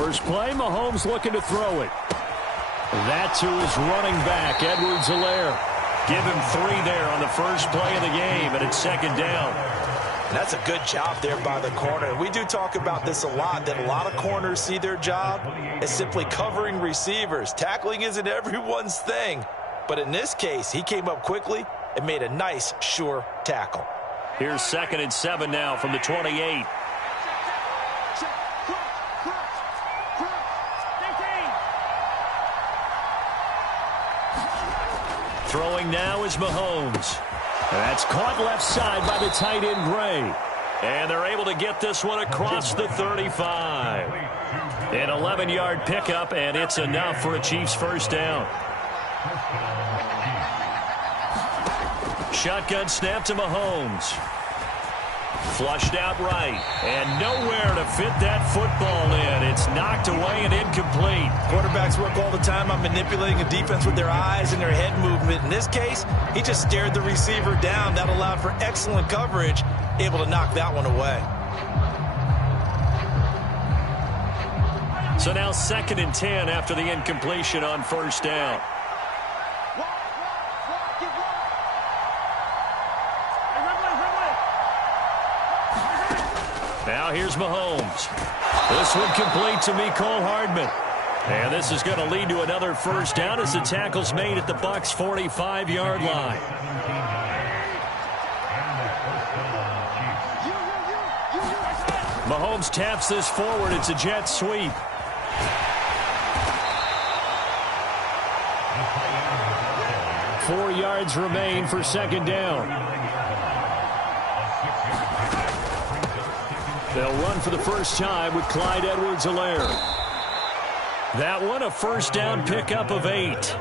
First play, Mahomes looking to throw it. That to his running back, Edwards-Helaire. Give him 3 there on the first play of the game, and it's second down. And that's a good job there by the corner. We do talk about this a lot, that a lot of corners see their job as simply covering receivers. Tackling isn't everyone's thing. But in this case, he came up quickly and made a nice, sure tackle. Here's 2nd and 7 now from the 28. Throwing now is Mahomes. That's caught left side by the tight end, Gray. And they're able to get this one across the 35. An 11-yard pickup, and it's enough for a Chiefs first down. Shotgun snap to Mahomes. Flushed out right, and nowhere to fit that football in. It's knocked away and incomplete. Quarterbacks work all the time on manipulating a defense with their eyes and their head movement. In this case, he just stared the receiver down. That allowed for excellent coverage, able to knock that one away. So now 2nd and 10 after the incompletion on first down. Now here's Mahomes. This one complete to Mecole Hardman. And this is going to lead to another first down as the tackle's made at the Bucs' 45-yard line. Mahomes taps this forward. It's a jet sweep. Four yards remain for second down. They'll run for the first time with Clyde Edwards-Helaire. That one, a first down pickup of 8.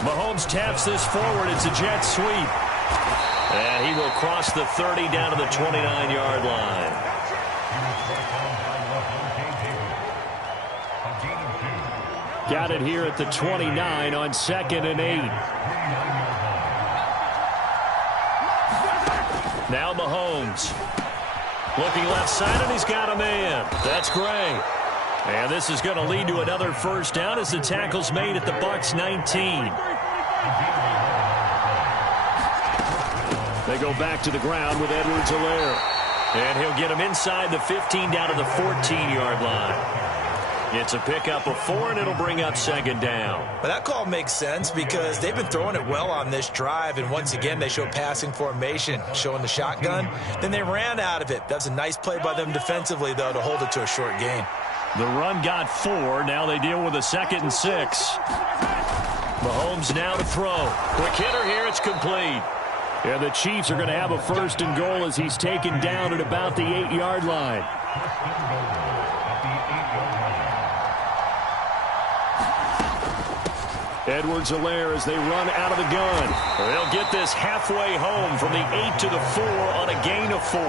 Mahomes taps this forward. It's a jet sweep. And he will cross the 30 down to the 29-yard line. Got it here at the 29 on 2nd and 8. Now Mahomes. Looking left side, and he's got a man. That's Gray. And this is going to lead to another first down as the tackle's made at the Bucs' 19. They go back to the ground with Edwards-Helaire. And he'll get him inside the 15 down to the 14-yard line. It's a pickup of 4, and it'll bring up second down. But that call makes sense because they've been throwing it well on this drive, and once again they show passing formation, showing the shotgun. Then they ran out of it. That's a nice play by them defensively, though, to hold it to a short gain. The run got 4. Now they deal with a 2nd and 6. Mahomes now to throw. Quick hitter here. It's complete. And the Chiefs are going to have a first and goal as he's taken down at about the 8-yard line. Edwards-Helaire as they run out of the gun. They'll get this halfway home from the 8 to the 4 on a gain of 4.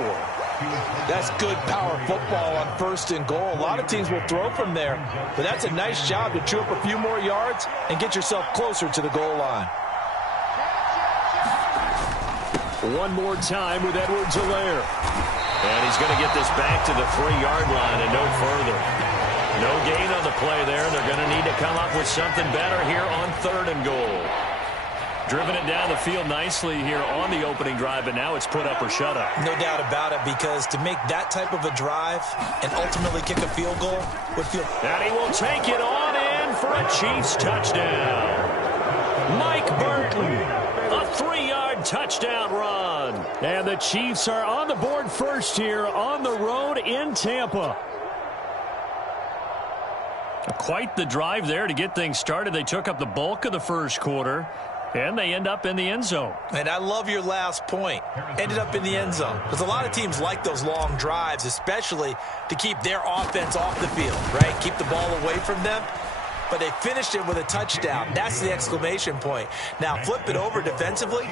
That's good power football on first and goal. A lot of teams will throw from there, but that's a nice job to chew up a few more yards and get yourself closer to the goal line. One more time with Edwards-Helaire. And he's going to get this back to the 3-yard line and no further. No gain on the play there. They're going to need to come up with something better here on 3rd and goal. Driven it down the field nicely here on the opening drive, but now it's put up or shut up. No doubt about it, because to make that type of a drive and ultimately kick a field goal would feel... And he will take it on in for a Chiefs touchdown. Mike Burton, a 3-yard touchdown run. And the Chiefs are on the board first here on the road in Tampa. Quite the drive there to get things started. They took up the bulk of the first quarter, and they end up in the end zone. And I love your last point. Ended up in the end zone. Because a lot of teams like those long drives, especially to keep their offense off the field, right? Keep the ball away from them. But they finished it with a touchdown. That's the exclamation point. Now, flip it over defensively.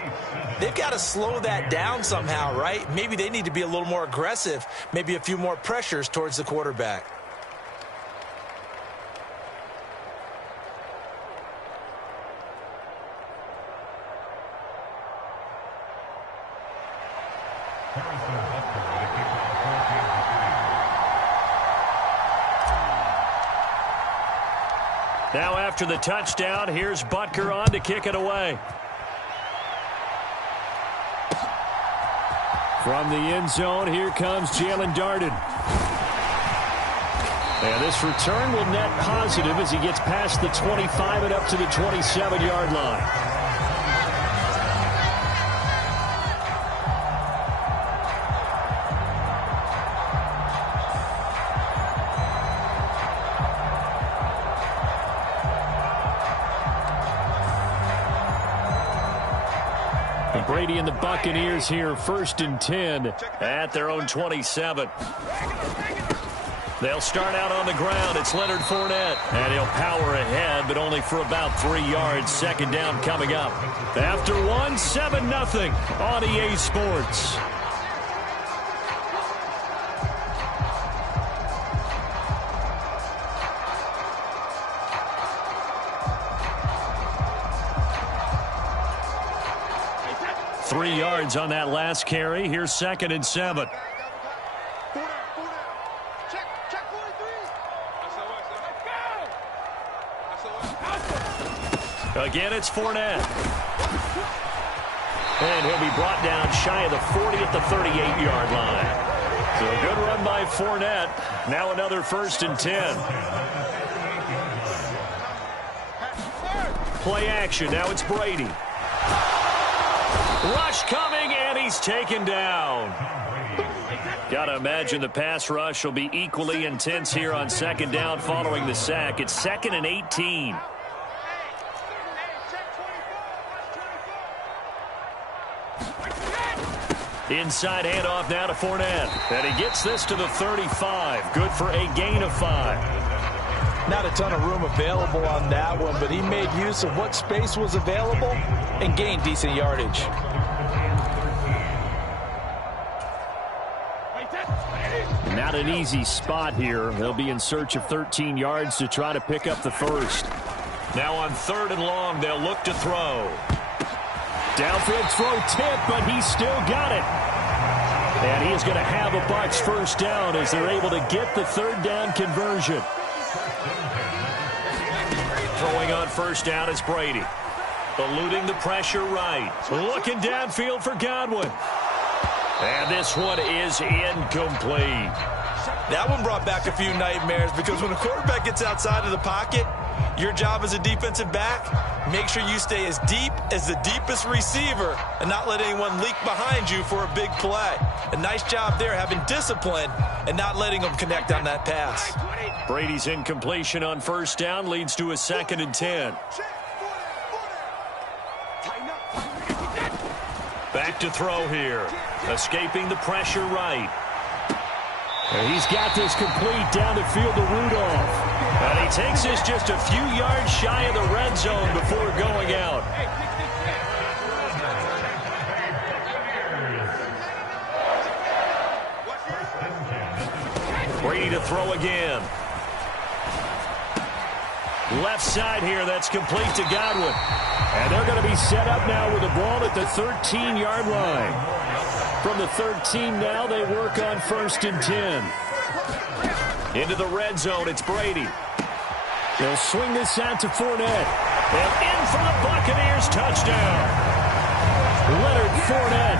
They've got to slow that down somehow, right? Maybe they need to be a little more aggressive. Maybe a few more pressures towards the quarterback. Now after the touchdown, here's Butker on to kick it away. From the end zone, here comes Jalen Darden. And this return will net positive as he gets past the 25 and up to the 27-yard line. Brady and the Buccaneers here, 1st and 10 at their own 27. They'll start out on the ground. It's Leonard Fournette, and he'll power ahead, but only for about 3 yards. 2nd down coming up. After 1, 7-0 on EA Sports. Three yards on that last carry. Here's 2nd and 7. Again, it's Fournette. And he'll be brought down shy of the 40 at the 38-yard line. So a good run by Fournette. Now another 1st and 10. Play action. Now it's Brady. Rush coming, and he's taken down. Got to imagine the pass rush will be equally intense here on 2nd down following the sack. It's 2nd and 18. Inside handoff now to Fournette. And he gets this to the 35. Good for a gain of 5. Not a ton of room available on that one, but he made use of what space was available and gained decent yardage. Not an easy spot here. They'll be in search of 13 yards to try to pick up the 1st. Now on 3rd and long, they'll look to throw. Downfield throw tip, but he's still got it. And he is going to have a Bucs 1st down as they're able to get the 3rd down conversion. Throwing on 1st down is Brady. Eluding the pressure right. Looking downfield for Godwin. And this one is incomplete. That one brought back a few nightmares because when a quarterback gets outside of the pocket, your job as a defensive back, make sure you stay as deep as the deepest receiver and not let anyone leak behind you for a big play. A nice job there having discipline and not letting them connect on that pass. Brady's incompletion on 1st down leads to a 2nd and 10. Back to throw here. Escaping the pressure right. And he's got this complete down the field to Rudolph. And he takes this just a few yards shy of the red zone before going out. Brady to throw again. Left side here, that's complete to Godwin. And they're going to be set up now with the ball at the 13-yard line. From the 13 now, they work on 1st and 10. Into the red zone, it's Brady. They'll swing this out to Fournette. And in for the Buccaneers touchdown. Leonard Fournette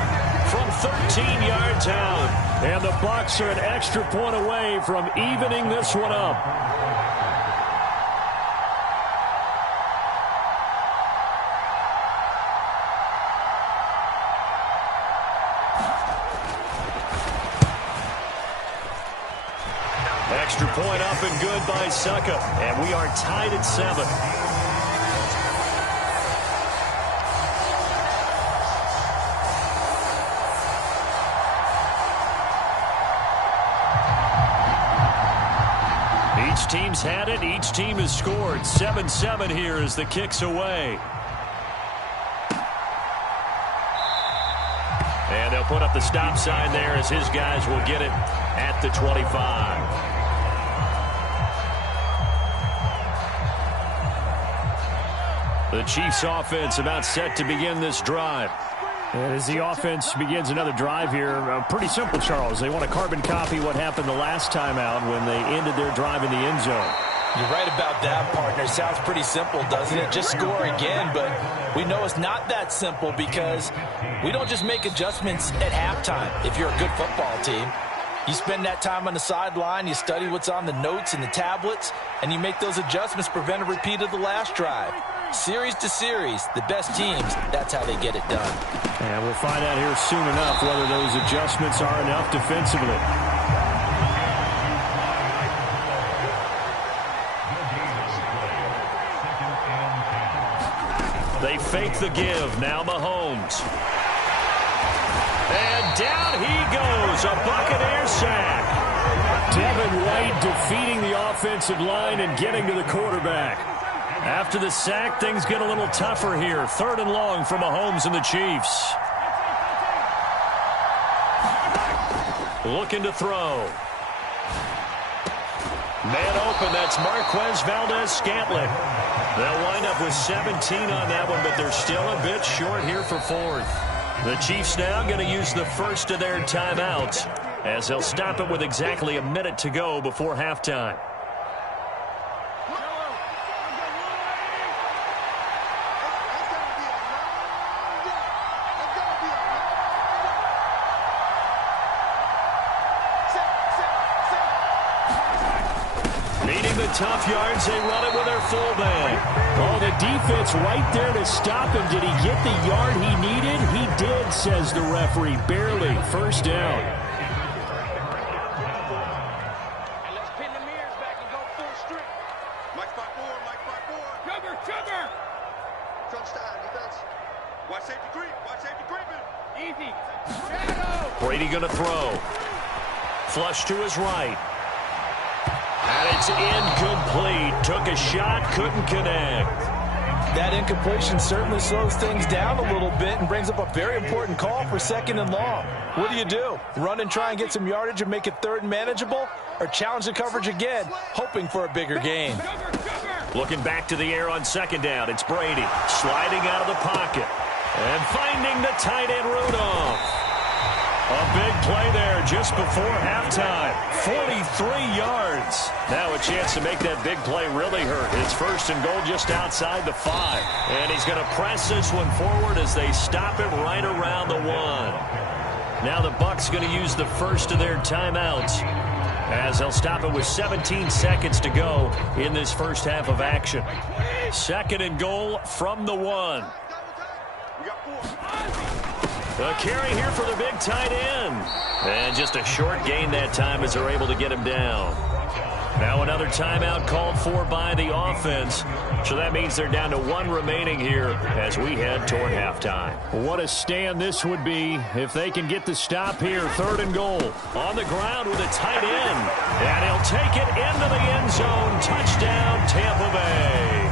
from 13 yards out. And the Bucs are an extra point away from evening this one up. Extra point up and good by Suckup. And we are tied at 7. Each team's had it. Each team has scored. 7-7 here as the kick's away. And they'll put up the stop sign there as his guys will get it at the 25. The Chiefs offense about set to begin this drive. And as the offense begins another drive here, pretty simple, Charles. They want to carbon copy what happened the last time out when they ended their drive in the end zone. You're right about that, partner. Sounds pretty simple, doesn't it? Just score again, but we know it's not that simple because we don't just make adjustments at halftime if you're a good football team. You spend that time on the sideline, you study what's on the notes and the tablets, and you make those adjustments to prevent a repeat of the last drive. Series to series, the best teams, that's how they get it done. And we'll find out here soon enough whether those adjustments are enough defensively. They fake the give. Now Mahomes. And down he goes. A Buccaneer sack. Devin White defeating the offensive line and getting to the quarterback. After the sack, things get a little tougher here. 3rd and long for Mahomes and the Chiefs. Looking to throw. Man open, that's Marquez Valdez-Scantling. They'll wind up with 17 on that one, but they're still a bit short here for 4th. The Chiefs now going to use the first of their timeouts as they'll stop it with exactly a minute to go before halftime. Tough yards, they run it with their fullback. Oh, the defense right there to stop him. Did he get the yard he needed? He did, says the referee. Barely. 1st down. Let's pin the mirrors back and go full strength. Mike 5-4, Mike 5-4. Cover, cover. Front style, defense. Watch safety creep, watch safety creeping. Easy. Shadow. Brady going to throw. Flush to his right. And it's incomplete. Took a shot, couldn't connect. That incompletion certainly slows things down a little bit and brings up a very important call for 2nd and long. What do? Run and try and get some yardage and make it 3rd and manageable? Or challenge the coverage again, hoping for a bigger gain? Looking back to the air on 2nd down. It's Brady sliding out of the pocket. And finding the tight end Rudolph. A big play there just before halftime. 43 yards. Now a chance to make that big play really hurt. It's 1st and goal just outside the 5. And he's going to press this one forward as they stop it right around the 1. Now the Bucs going to use the first of their timeouts as they'll stop it with 17 seconds to go in this first half of action. 2nd and goal from the 1. A carry here for the big tight end. And just a short gain that time as they're able to get him down. Now another timeout called for by the offense. So that means they're down to 1 remaining here as we head toward halftime. What a stand this would be if they can get the stop here. 3rd and goal. On the ground with a tight end. And he'll take it into the end zone. Touchdown, Tampa Bay.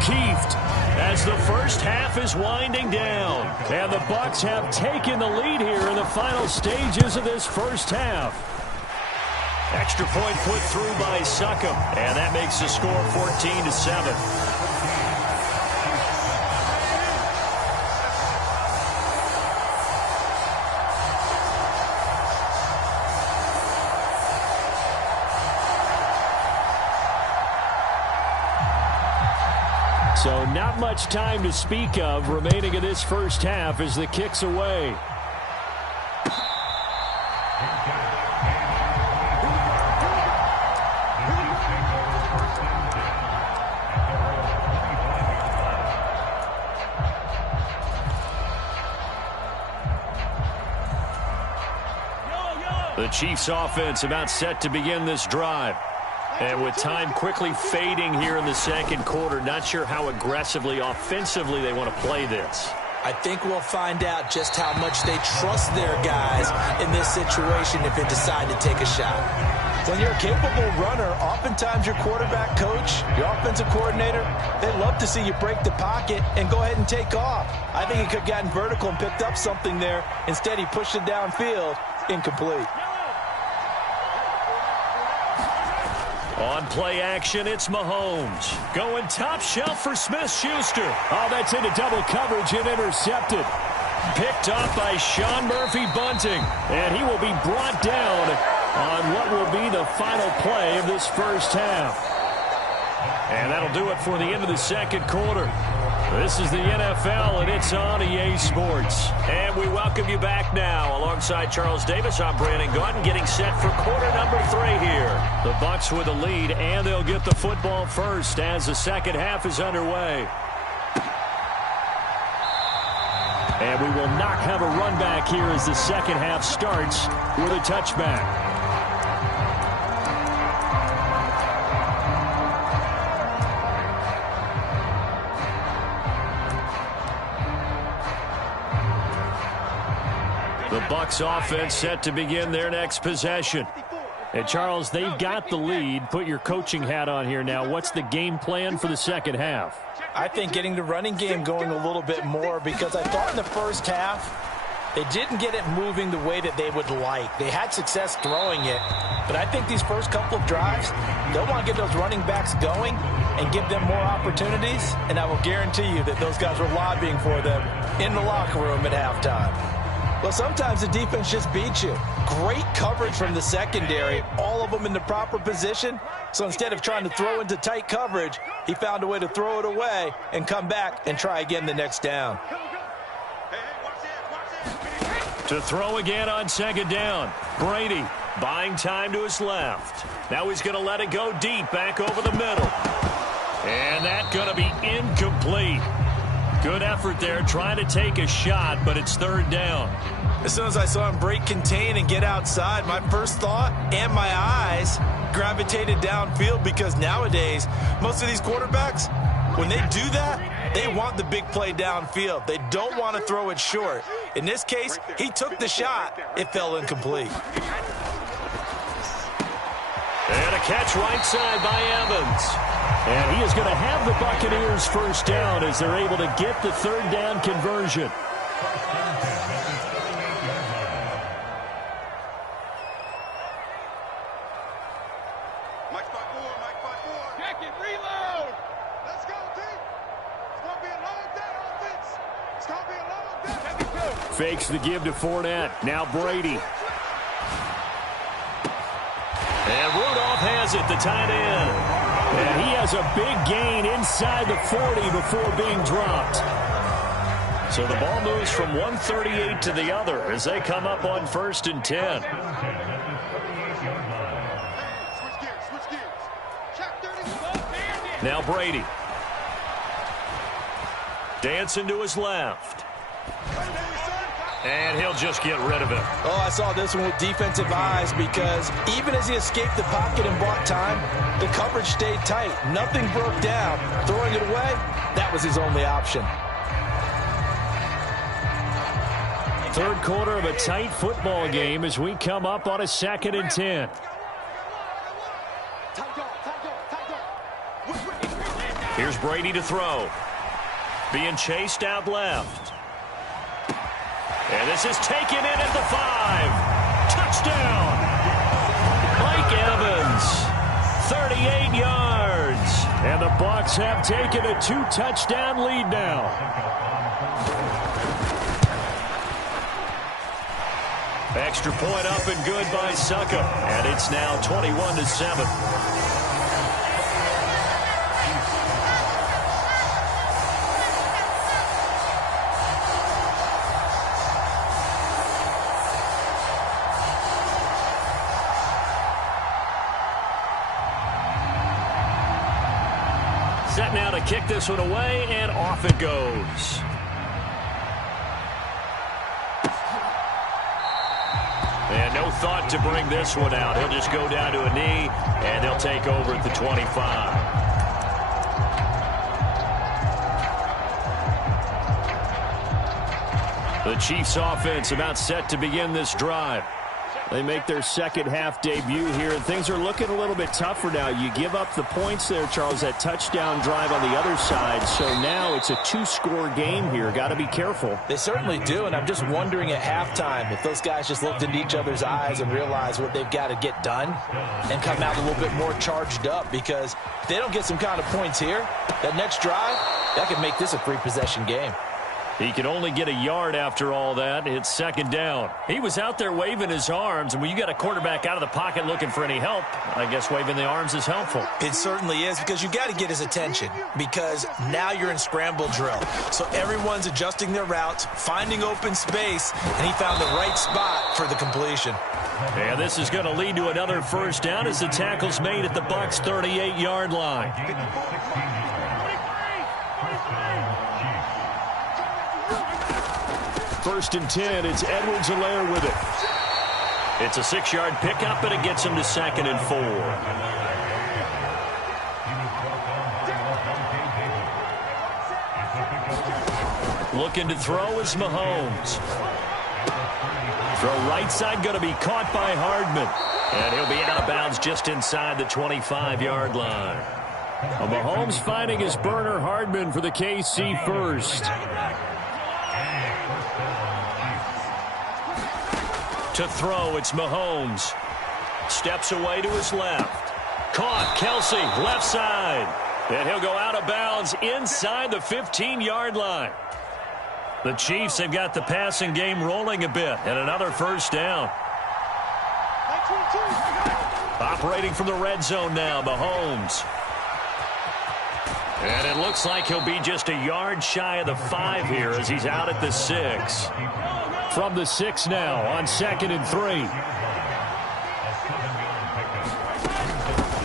Keeft as the first half is winding down. And the Bucs have taken the lead here in the final stages of this first half. Extra point put through by Succop, and that makes the score 14-7. So not much time to speak of remaining in this first half as the kick's away. The Chiefs offense about set to begin this drive. And with time quickly fading here in the second quarter, not sure how aggressively, offensively they want to play this. I think we'll find out just how much they trust their guys in this situation if they decide to take a shot. When you're a capable runner, oftentimes your quarterback coach, your offensive coordinator, they love to see you break the pocket and go ahead and take off. I think he could have gotten vertical and picked up something there. Instead, he pushed it downfield, incomplete. On play action, it's Mahomes. Going top shelf for Smith-Schuster. Oh, that's into double coverage and intercepted. Picked off by Sean Murphy-Bunting. And he will be brought down on what will be the final play of this first half. And that'll do it for the end of the second quarter. This is the NFL, and it's on EA Sports. And we welcome you back now. Alongside Charles Davis, I'm Brandon Gaudin, getting set for quarter number 3 here. The Bucs with the lead, and they'll get the football first as the second half is underway. And we will not have a run back here as the second half starts with a touchback. The Bucs offense set to begin their next possession. And Charles, they've got the lead. Put your coaching hat on here now. What's the game plan for the second half? I think getting the running game going a little bit more, because I thought in the first half they didn't get it moving the way that they would like. They had success throwing it, but I think these first couple of drives, they'll want to get those running backs going and give them more opportunities, and I will guarantee you that those guys were lobbying for them in the locker room at halftime. Well, sometimes the defense just beats you. Great coverage from the secondary, all of them in the proper position. So instead of trying to throw into tight coverage, he found a way to throw it away and come back and try again the next down. To throw again on second down. Brady buying time to his left. Now he's going to let it go deep back over the middle. And that's going to be incomplete. Good effort there, trying to take a shot, but it's third down. As soon as I saw him break contain and get outside, my first thought and my eyes gravitated downfield, because nowadays, most of these quarterbacks, when they do that, they want the big play downfield. They don't want to throw it short. In this case, he took the shot. It fell incomplete. And a catch right side by Evans. And he is going to have the Buccaneers first down as they're able to get the third down conversion. Mike 5-4, Mike 5-4. Check it, reload. Let's go, team. It's going to be a long day, offense. It's going to be a long day. Fakes the give to Fournette. Now Brady. And Rudolph has it, the tight end. And he has a big gain inside the 40 before being dropped. So the ball moves from 138 to the other as they come up on 1st and 10. Now Brady. Dancing to his left. And he'll just get rid of it. Oh, I saw this one with defensive eyes, because even as he escaped the pocket and bought time, the coverage stayed tight. Nothing broke down. Throwing it away, that was his only option. Third quarter of a tight football game as we come up on a 2nd and 10. Here's Brady to throw. Being chased out left. And this is taken in at the 5. Touchdown! Mike Evans, 38 yards. And the Bucs have taken a 2-touchdown lead now. Extra point up and good by Succa. And it's now 21-7. Set now to kick this one away, and off it goes. And no thought to bring this one out. He'll just go down to a knee, and they'll take over at the 25. The Chiefs offense about set to begin this drive. They make their second half debut here, and things are looking a little bit tougher now. You give up the points there, Charles, that touchdown drive on the other side. So now it's a 2-score game here. Got to be careful. They certainly do, and I'm just wondering at halftime if those guys just looked into each other's eyes and realized what they've got to get done and come out a little bit more charged up, because if they don't get some kind of points here, that next drive, that could make this a 3-possession game. He can only get a yard after all that. It's second down. He was out there waving his arms, and when you got a quarterback out of the pocket looking for any help, I guess waving the arms is helpful. It certainly is, because you got to get his attention, because now you're in scramble drill. So everyone's adjusting their routes, finding open space, and he found the right spot for the completion. And this is going to lead to another first down as the tackle's made at the Bucs' 38-yard line. First and 10, it's Edwards-Helaire with it. It's a 6-yard pickup, and it gets him to 2nd and 4. Looking to throw is Mahomes. Throw right side, going to be caught by Hardman. And he'll be out of bounds just inside the 25-yard line. Well, Mahomes finding his burner, Hardman, for the KC first. To throw, it's Mahomes. Steps away to his left. Caught, Kelsey, left side. And he'll go out of bounds inside the 15-yard line. The Chiefs have got the passing game rolling a bit, and another first down. Operating from the red zone now, Mahomes. And it looks like he'll be just a yard shy of the 5 here as he's out at the 6. From the 6 now on 2nd and 3.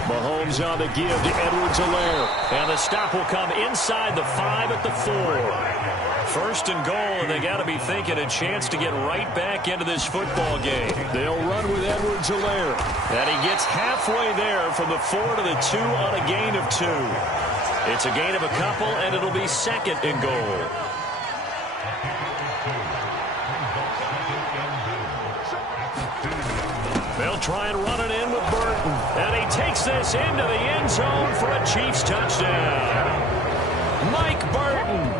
Mahomes on the give to Edwards-Helaire. And the stop will come inside the 5 at the 4. First and goal, and they got to be thinking a chance to get right back into this football game. They'll run with Edwards-Helaire. And he gets halfway there from the 4 to the 2 on a gain of 2. It's a gain of a couple, and it'll be 2nd and goal. They'll try and run it in with Burton. And he takes this into the end zone for a Chiefs touchdown. Mike Burton,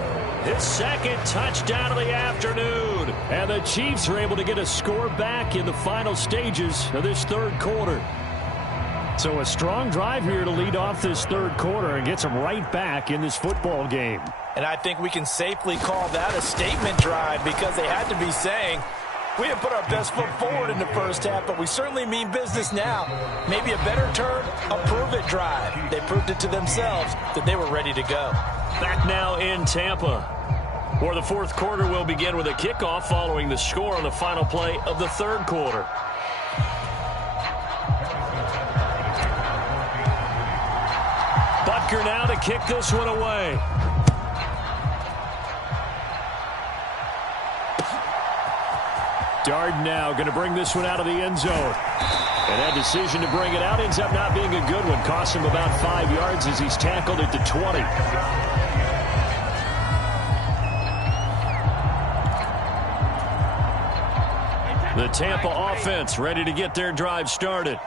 his 2nd touchdown of the afternoon. And the Chiefs are able to get a score back in the final stages of this 3rd quarter. So a strong drive here to lead off this 3rd quarter and gets them right back in this football game. And I think we can safely call that a statement drive, because they had to be saying, we didn't put our best foot forward in the first half, but we certainly mean business now. Maybe a better term, a prove-it drive. They proved it to themselves that they were ready to go. Back now in Tampa, where the 4th quarter will begin with a kickoff following the score on the final play of the 3rd quarter. Butker now to kick this one away. Darden now going to bring this one out of the end zone. And that decision to bring it out ends up not being a good one. Costs him about 5 yards as he's tackled at the 20. The Tampa offense ready to get their drive started.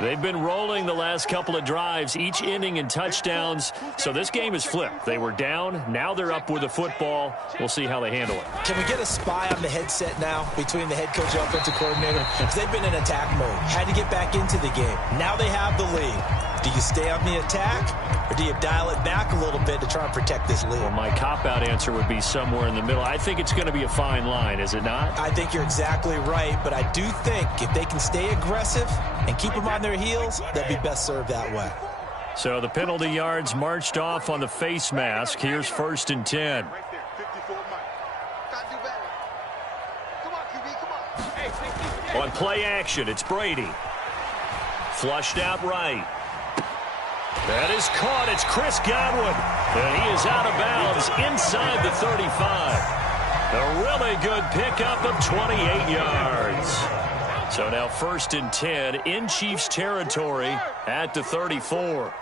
They've been rolling the last couple of drives, each inning in touchdowns. So this game is flipped. They were down. Now they're up with the football. We'll see how they handle it. Can we get a spy on the headset now between the head coach and offensive coordinator? Because they've been in attack mode. Had to get back into the game. Now they have the lead. Do you stay on the attack, or do you dial it back a little bit to try and protect this lead? Well, my cop-out answer would be somewhere in the middle. I think it's going to be a fine line, is it not? I think you're exactly right, but I do think if they can stay aggressive and keep them on their heels, they'll be best served that way. So the penalty yards marched off on the face mask. Here's 1st and 10. On play action, it's Brady. Flushed out right. That is caught. It's Chris Godwin. And he is out of bounds inside the 35. A really good pickup of 28 yards. So now 1st and 10 in Chiefs territory at the 34.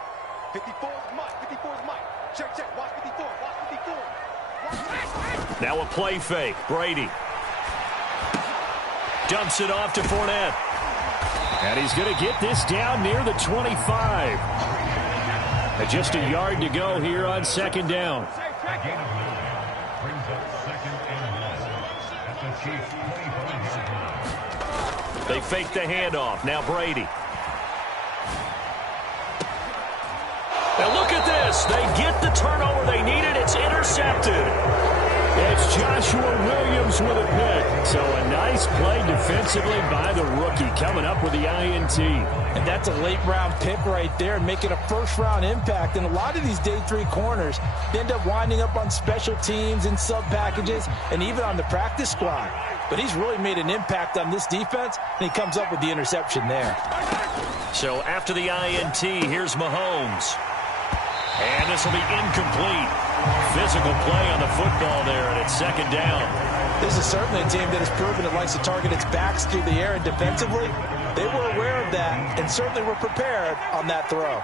54 is Mike. 54 is Mike. Check, check. Watch 54. Watch 54. Now a play fake. Brady dumps it off to Fournette. And he's going to get this down near the 25. And just a yard to go here on 2nd down. They fake the handoff. Now Brady. And look at this. They get the turnover they needed. It's intercepted. It's Joshua Williams with a pick. So a nice play defensively by the rookie, coming up with the INT. And that's a late-round pick right there, making a first-round impact. And a lot of these day 3 corners end up winding up on special teams and sub-packages and even on the practice squad. But he's really made an impact on this defense, and he comes up with the interception there. So after the INT, here's Mahomes. And this will be incomplete. Physical play on the football there, and it's second down. This is certainly a team that has proven it likes to target its backs through the air, and defensively, they were aware of that and certainly were prepared on that throw.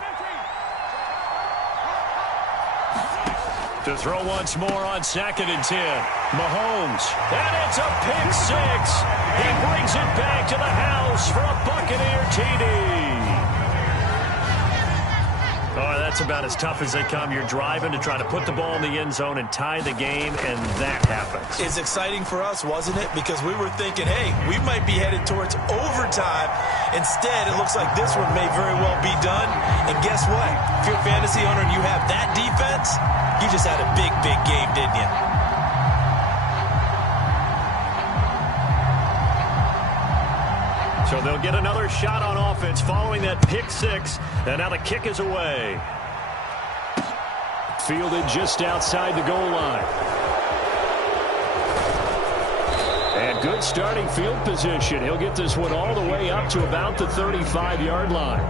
To throw once more on 2nd and 10. Mahomes. And it's a pick 6. He brings it back to the house for a Buccaneer TD. Oh, that's about as tough as they come. You're driving to try to put the ball in the end zone and tie the game, and that happens. It's exciting for us, wasn't it? Because we were thinking, hey, we might be headed towards overtime. Instead, it looks like this one may very well be done. And guess what? If you're a fantasy owner and you have that defense, you just had a big, big game, didn't you? So they'll get another shot on offense following that pick 6. And now the kick is away. Fielded just outside the goal line. And good starting field position. He'll get this one all the way up to about the 35-yard line.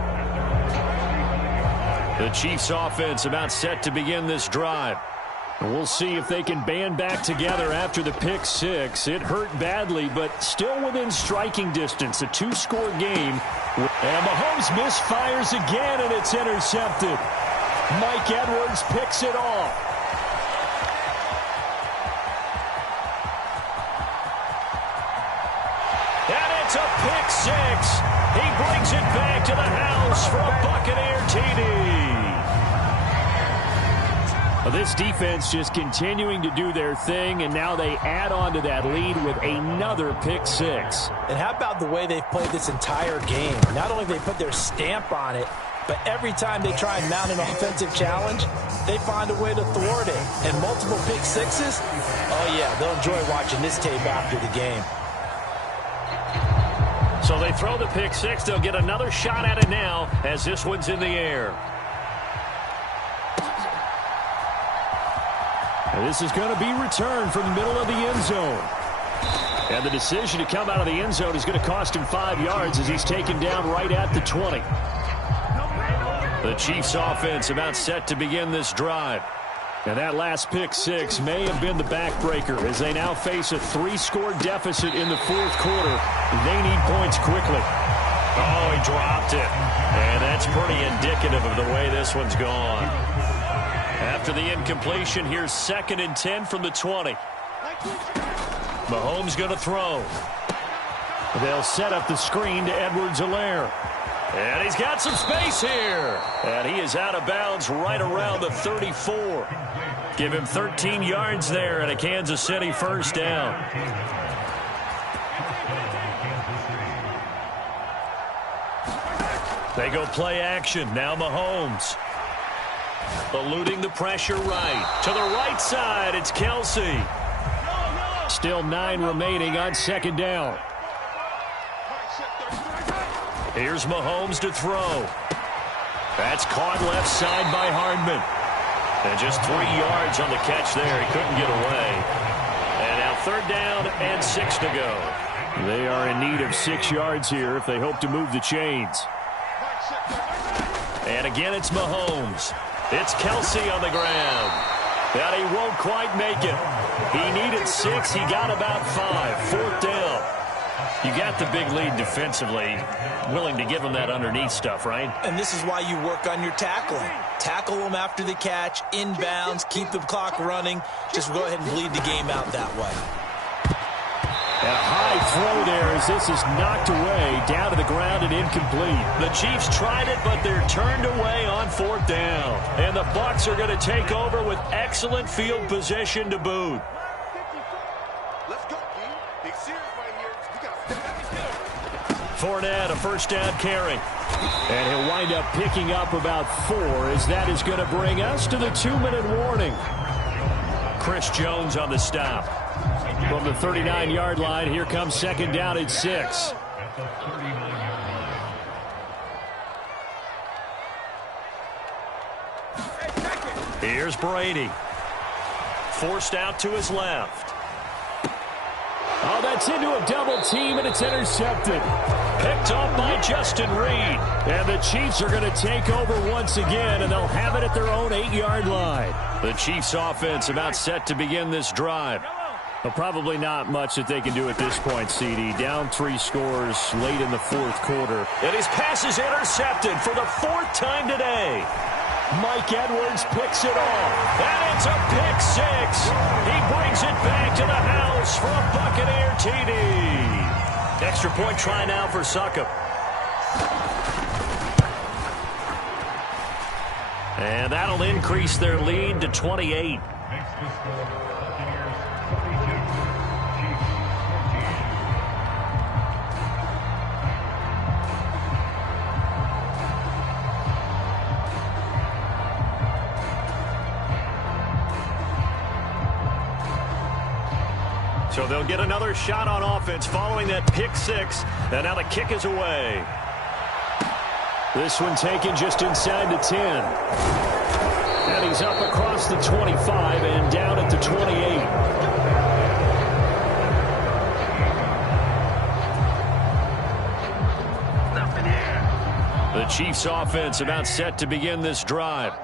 The Chiefs offense about set to begin this drive. We'll see if they can band back together after the pick 6. It hurt badly, but still within striking distance. A 2-score game. And Mahomes misfires again, and it's intercepted. Mike Edwards picks it off. And it's a pick 6. He brings it back to the house for a Buccaneer TD. Well, this defense just continuing to do their thing, and now they add on to that lead with another pick 6. And how about the way they've played this entire game? Not only have they put their stamp on it, but every time they try and mount an offensive challenge, they find a way to thwart it. And multiple pick 6s, oh yeah, they'll enjoy watching this tape after the game. So they throw the pick 6. They'll get another shot at it now as this one's in the air. And this is going to be returned from the middle of the end zone. And the decision to come out of the end zone is going to cost him 5 yards as he's taken down right at the 20. The Chiefs offense about set to begin this drive. And that last pick 6 may have been the backbreaker as they now face a 3-score deficit in the 4th quarter. They need points quickly. Oh, he dropped it. And that's pretty indicative of the way this one's gone. After the incompletion, here's 2nd and 10 from the 20. Mahomes going to throw. They'll set up the screen to Edwards-Helaire. And he's got some space here. And he is out of bounds right around the 34. Give him 13 yards there and a Kansas City first down. They go play action. Now Mahomes. Eluding the pressure right. To the right side, it's Kelsey. Still 9 remaining on 2nd down. Here's Mahomes to throw. That's caught left side by Hardman. And just 3 yards on the catch there. He couldn't get away. And now 3rd down and 6 to go. They are in need of 6 yards here if they hope to move the chains. And again, it's Mahomes. It's Kelsey on the ground. But he won't quite make it. He needed 6. He got about 5. 4th down. You got the big lead defensively. Willing to give him that underneath stuff, right? And this is why you work on your tackling. Tackle them after the catch, inbounds, keep the clock running. Just go ahead and bleed the game out that way. And a high throw there as this is knocked away, down to the ground and incomplete. The Chiefs tried it, but they're turned away on 4th down. And the Bucs are going to take over with excellent field position to boot. Let's go, King. Big series right here. You got to Fournette, a first down carry. And he'll wind up picking up about 4 as that is going to bring us to the 2-minute warning. Chris Jones on the stop. From the 39-yard line, here comes second down and 6. Here's Brady. Forced out to his left. Oh, that's into a double team, and it's intercepted. Picked off by Justin Reed. And the Chiefs are going to take over once again, and they'll have it at their own 8-yard line. The Chiefs offense about set to begin this drive. Well, probably not much that they can do at this point, CD. Down 3 scores late in the fourth quarter. And his pass is intercepted for the 4th time today. Mike Edwards picks it off. And it's a pick 6. He brings it back to the house for a Buccaneer TD. Extra point try now for Succop. And that'll increase their lead to 28. So they'll get another shot on offense following that pick 6. And now the kick is away. This one taken just inside the 10. And he's up across the 25 and down at the 28. The Chiefs offense about set to begin this drive.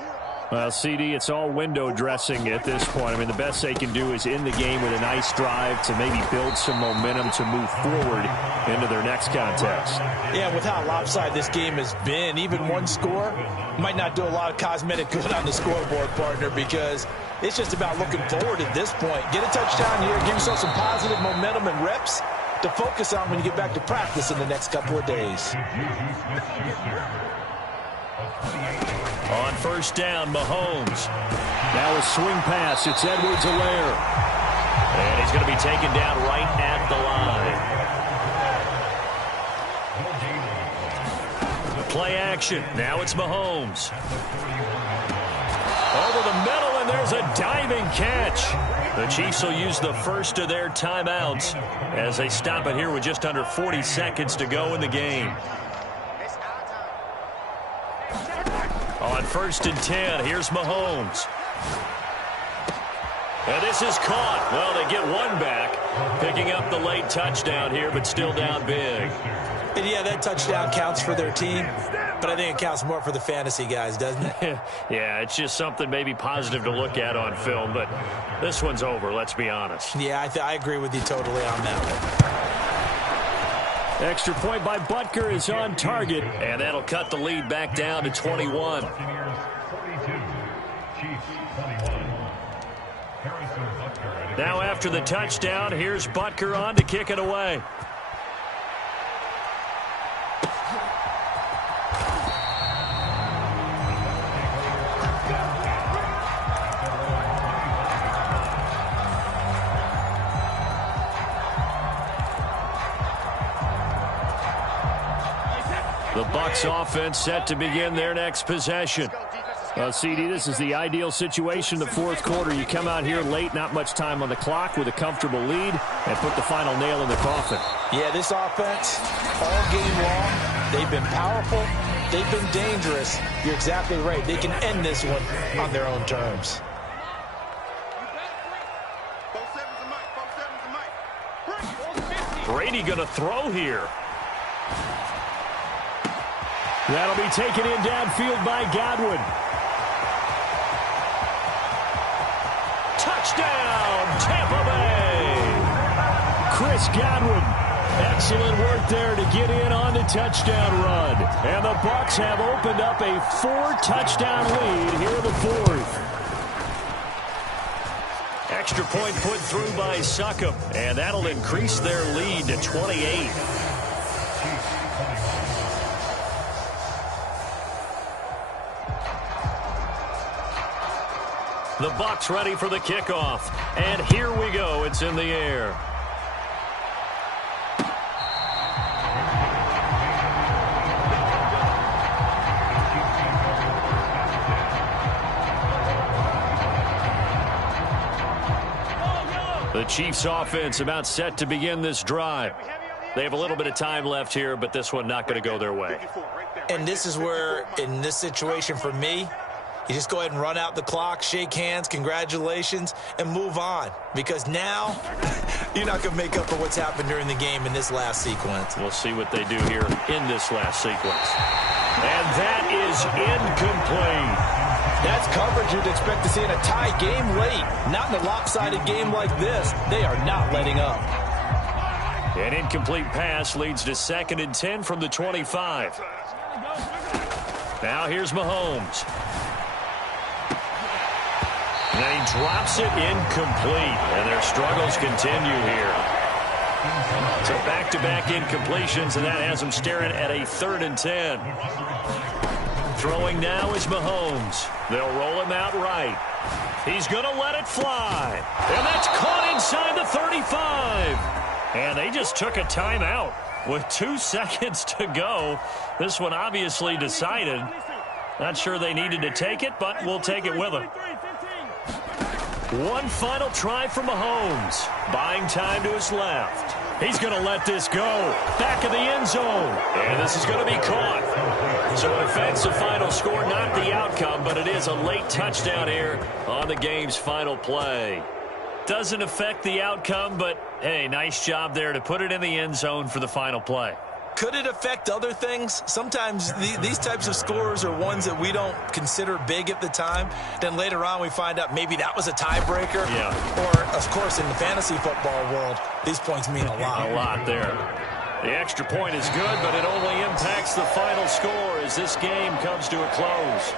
Well, CD, it's all window dressing at this point. I mean, the best they can do is end the game with a nice drive to maybe build some momentum to move forward into their next contest. Yeah, with how lopsided this game has been, even one score might not do a lot of cosmetic good on the scoreboard, partner, because it's just about looking forward at this point. Get a touchdown here, give yourself some positive momentum and reps to focus on when you get back to practice in the next couple of days. On first down, Mahomes. Now a swing pass. It's Edwards-Helaire. And he's going to be taken down right at the line. Play action. Now it's Mahomes. Over the middle, and there's a diving catch. The Chiefs will use the first of their timeouts as they stop it here with just under 40 seconds to go in the game. On first and 10, here's Mahomes. And this is caught. Well, they get one back, picking up the late touchdown here, but still down big. And yeah, that touchdown counts for their team, but I think it counts more for the fantasy guys, doesn't it? Yeah, it's just something maybe positive to look at on film, but this one's over, let's be honest. Yeah, I agree with you totally on that one. Extra point by Butker is on target. And that'll cut the lead back down to 21. Now after the touchdown, here's Butker on to kick it away. The Bucs offense set to begin their next possession. CD, this is the ideal situation, the fourth quarter. You come out here late, not much time on the clock with a comfortable lead, and put the final nail in the coffin. Yeah, this offense, all game long, they've been powerful, they've been dangerous. You're exactly right. They can end this one on their own terms. Brady going to throw here. That'll be taken in downfield by Godwin. Touchdown, Tampa Bay! Chris Godwin. Excellent work there to get in on the touchdown run. And the Bucs have opened up a 4-touchdown lead here in the fourth. Extra point put through by Succop, and that'll increase their lead to 28. The Bucs ready for the kickoff. And here we go. It's in the air. The Chiefs offense about set to begin this drive. They have a little bit of time left here, but this one not going to go their way. And this is where, in this situation for me, you just go ahead and run out the clock, shake hands, congratulations, and move on. Because now, you're not going to make up for what's happened during the game in this last sequence. We'll see what they do here in this last sequence. And that is incomplete. That's coverage you'd expect to see in a tie game late. Not in a lopsided game like this. They are not letting up. An incomplete pass leads to 2nd and 10 from the 25. Now here's Mahomes. And then he drops it incomplete. And their struggles continue here. So back-to-back incompletions, and that has them staring at a 3rd and 10. Throwing now is Mahomes. They'll roll him out right. He's going to let it fly. And that's caught inside the 35. And they just took a timeout with 2 seconds to go. This one obviously decided. Not sure they needed to take it, but we'll take it with them. One final try for Mahomes. Buying time to his left. He's going to let this go. Back of the end zone. And this is going to be caught. So it affects the final score, not the outcome, but it is a late touchdown here on the game's final play. Doesn't affect the outcome, but, hey, nice job there to put it in the end zone for the final play. Could it affect other things? Sometimes these types of scores are ones that we don't consider big at the time. Then later on we find out maybe that was a tiebreaker. Yeah. Or, of course, in the fantasy football world, these points mean a lot. A lot there. The extra point is good, but it only impacts the final score as this game comes to a close.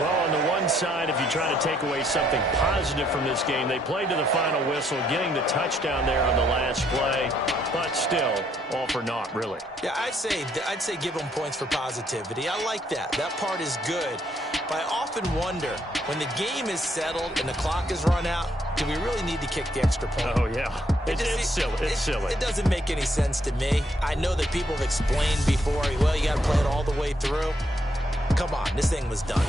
Well, on the one side, if you try to take away something positive from this game, they played to the final whistle, getting the touchdown there on the last play, but still, all for naught, really. Yeah, I'd say give them points for positivity. I like that. That part is good. But I often wonder, when the game is settled and the clock is run out, do we really need to kick the extra point? Oh, yeah. It's silly. It's silly. It doesn't make any sense to me. I know that people have explained before, well, you got to play it all the way through. Come on, this thing was done.